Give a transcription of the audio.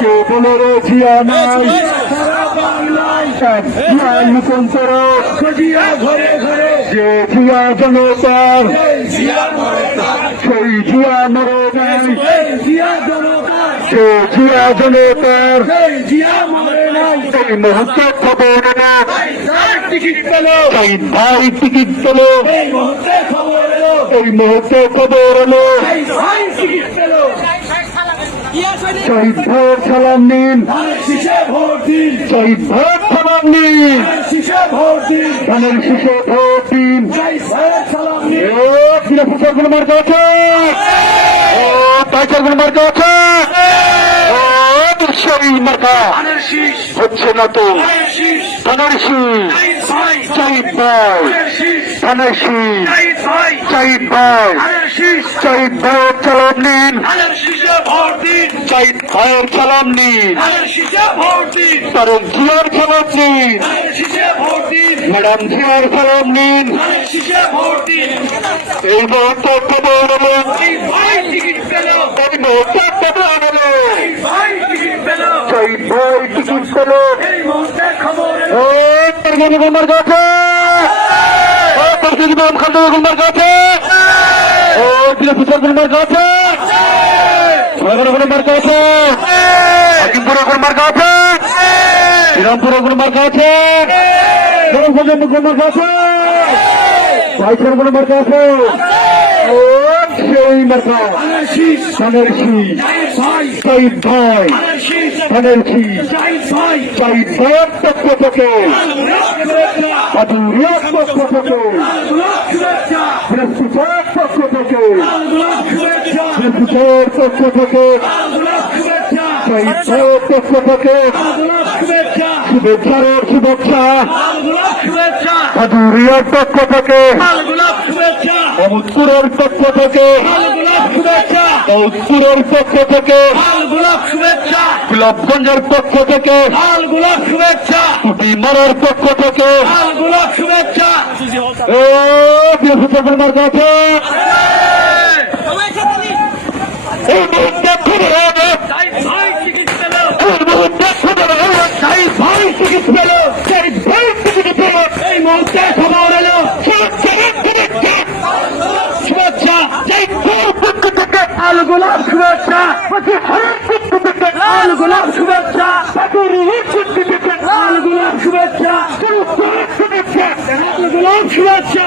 কে বলে রে জিয়া নাই। জিয়া নতুন করো ঘরে ঘরে। যে জিয়া জনতার সেই জিয়া মরে নাই। সে জিয়া জনতার জিয়া মরে এই মুহূর্তে খবর ভাই টিকিট পেল। এই মুহূর্তে খবর এলো এই মুহূর্তে খবর এলো এই ভাই টিকিট পেল শহীদ ভাইয়ের সালাম নিন। শহীদ ভাইয়ের সালাম নিন। ধানের শীষে ভোট দিন। ধানের শীষে ভোট দিন এই ভাইয়ের সালাম নিন ও ফিরে গুলো মার্কা আছে। ও টাইচারগুলো মার্কা আছে। ও শহীদ মার্কা। হচ্ছে না ধানের ভাই শহীদ ভাই। ধানের ভাই শহীদ ভাই। শহীদ ভাইয়ের সালাম নিন। ভোট দিন। শহীদ ভাইয়ের সালাম নিন। ভোট দিন। তারক জিয়ার সালাম নিন। ম্যাডাম জিয়ার সালাম নিন। এই মুহূর্তে খবর এলো এই মুহূর্তে টিকিট পেল। শহীদ ভাই টিকিট পেল। ও তরকারি গুলমার কাছে ও তরকারি বাম কাছে কাছে নগর গুলমার কাছে হাকিমপুর গুলমার কাছে শ্রীরামপুর গুলমার কাছে গরমগঞ্জ গুলমার কাছে ভাইচর গুলমার কাছে ও সেই মার্কা শীষ ধানের শীষ ভাই শীষ ভাই শহীদ ভাইয়ের পক্ষ থেকে আদুরিয়ার পক্ষ থেকে বৃহস্পতির পক্ষ থেকে শুভেচ্ছা বৃহস্পতির পক্ষ থেকে শুভেচ্ছা। শহীদ পক্ষ থেকে। শুভেচ্ছার শুভেচ্ছা। আদুরিয়ার পক্ষ থেকে। অমুদপুরের পক্ষ থেকে। পক্ষ থেকে গোলাপগঞ্জের পক্ষ থেকে। শুভেচ্ছা। পক্ষ থেকে। শুভেচ্ছা। ও বৃহস্পতির কাছে মুহূর্তে খবর এলো। শুভেচ্ছা থেকে লাল গোলাপ শুভেচ্ছা প্রতি থেকে লাল গোলাপ শুভেচ্ছা প্রতি রিহির থেকে লাল গোলাপ শুভেচ্ছা লাল গোলাপ শুভেচ্ছা